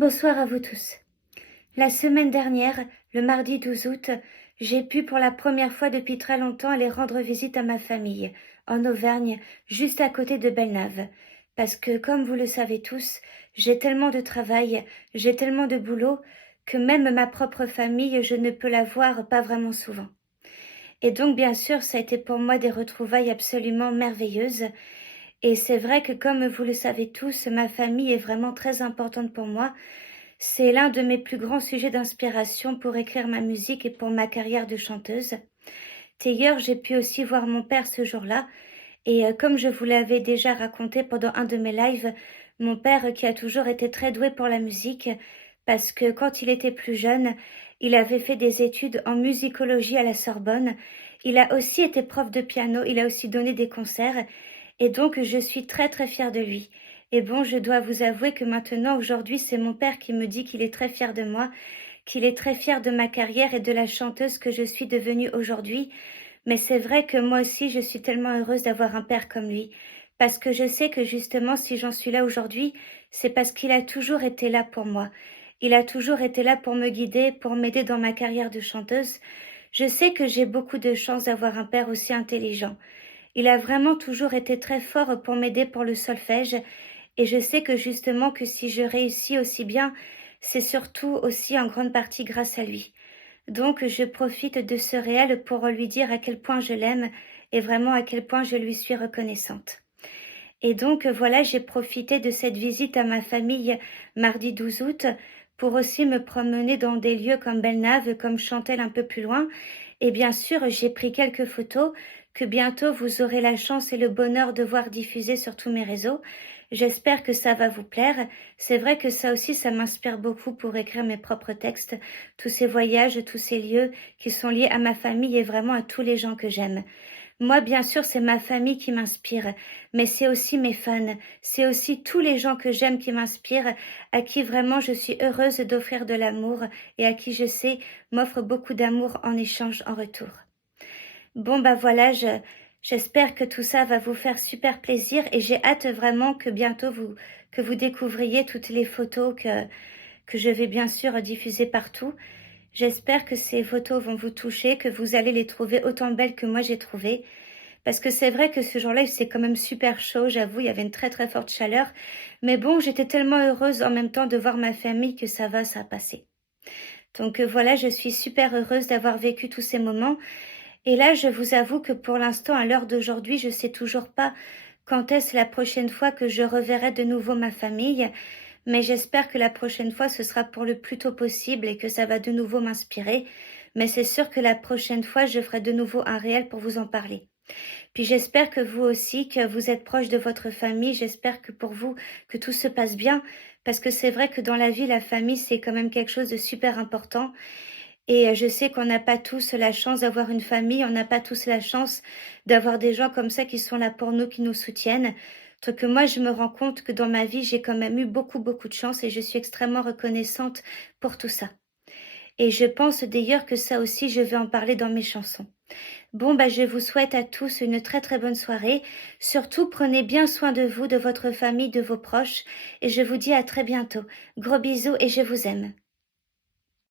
Bonsoir à vous tous. La semaine dernière, le mardi 12 août, j'ai pu pour la première fois depuis très longtemps aller rendre visite à ma famille, en Auvergne, juste à côté de Bellenave. Parce que, comme vous le savez tous, j'ai tellement de travail, j'ai tellement de boulot, que même ma propre famille, je ne peux la voir pas vraiment souvent. Et donc, bien sûr, ça a été pour moi des retrouvailles absolument merveilleuses. Et c'est vrai que, comme vous le savez tous, ma famille est vraiment très importante pour moi. C'est l'un de mes plus grands sujets d'inspiration pour écrire ma musique et pour ma carrière de chanteuse. D'ailleurs, j'ai pu aussi voir mon père ce jour-là, et comme je vous l'avais déjà raconté pendant un de mes lives, mon père qui a toujours été très doué pour la musique, parce que quand il était plus jeune, il avait fait des études en musicologie à la Sorbonne. Il a aussi été prof de piano, il a aussi donné des concerts, et donc je suis très très fière de lui. Et bon, je dois vous avouer que maintenant, aujourd'hui, c'est mon père qui me dit qu'il est très fier de moi, qu'il est très fier de ma carrière et de la chanteuse que je suis devenue aujourd'hui. Mais c'est vrai que moi aussi, je suis tellement heureuse d'avoir un père comme lui. Parce que je sais que justement, si j'en suis là aujourd'hui, c'est parce qu'il a toujours été là pour moi. Il a toujours été là pour me guider, pour m'aider dans ma carrière de chanteuse. Je sais que j'ai beaucoup de chance d'avoir un père aussi intelligent. Il a vraiment toujours été très fort pour m'aider pour le solfège, et je sais que justement que si je réussis aussi bien, c'est surtout aussi en grande partie grâce à lui. Donc je profite de ce réel pour lui dire à quel point je l'aime et vraiment à quel point je lui suis reconnaissante. Et donc voilà, j'ai profité de cette visite à ma famille mardi 12 août pour aussi me promener dans des lieux comme Bellenave, comme Chantelle un peu plus loin. Et bien sûr, j'ai pris quelques photos que bientôt vous aurez la chance et le bonheur de voir diffuser sur tous mes réseaux. J'espère que ça va vous plaire. C'est vrai que ça aussi, ça m'inspire beaucoup pour écrire mes propres textes, tous ces voyages, tous ces lieux qui sont liés à ma famille et vraiment à tous les gens que j'aime. Moi, bien sûr, c'est ma famille qui m'inspire, mais c'est aussi mes fans, c'est aussi tous les gens que j'aime qui m'inspirent, à qui vraiment je suis heureuse d'offrir de l'amour et à qui je sais m'offre beaucoup d'amour en échange en retour. Bon, bah voilà, j'espère que tout ça va vous faire super plaisir et j'ai hâte vraiment que bientôt que vous découvriez toutes les photos que je vais bien sûr diffuser partout. J'espère que ces photos vont vous toucher, que vous allez les trouver autant belles que moi j'ai trouvé. Parce que c'est vrai que ce jour-là, c'est quand même super chaud, j'avoue, il y avait une très très forte chaleur. Mais bon, j'étais tellement heureuse en même temps de voir ma famille que ça va, ça a passé. Donc voilà, je suis super heureuse d'avoir vécu tous ces moments. Et là, je vous avoue que pour l'instant, à l'heure d'aujourd'hui, je sais toujours pas quand est-ce la prochaine fois que je reverrai de nouveau ma famille. Mais j'espère que la prochaine fois, ce sera pour le plus tôt possible et que ça va de nouveau m'inspirer. Mais c'est sûr que la prochaine fois, je ferai de nouveau un réel pour vous en parler. Puis j'espère que vous aussi, que vous êtes proche de votre famille, j'espère que pour vous, que tout se passe bien, parce que c'est vrai que dans la vie, la famille, c'est quand même quelque chose de super important. Et je sais qu'on n'a pas tous la chance d'avoir une famille, on n'a pas tous la chance d'avoir des gens comme ça qui sont là pour nous, qui nous soutiennent. Donc que moi, je me rends compte que dans ma vie, j'ai quand même eu beaucoup, beaucoup de chance et je suis extrêmement reconnaissante pour tout ça. Et je pense d'ailleurs que ça aussi, je vais en parler dans mes chansons. Bon, bah, je vous souhaite à tous une très très bonne soirée. Surtout, prenez bien soin de vous, de votre famille, de vos proches. Et je vous dis à très bientôt. Gros bisous et je vous aime.